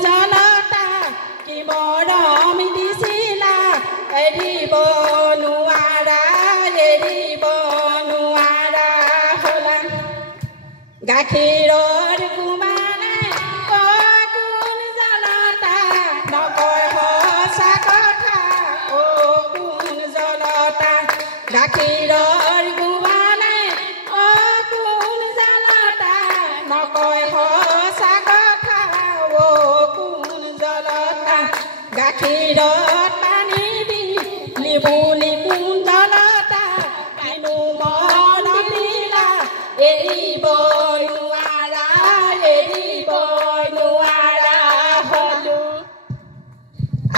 জলতা কি মৰম দিছিলা এৰিব নোৱাৰা হ'লা গাখীৰৰ কুমাৰে কোন জলতা নকয় সঁচা কথা কোন জলতা গাখীৰৰ কুমাৰে কোন জলতা নকয় সঁচা কথা কোন জলতা গাখীৰৰ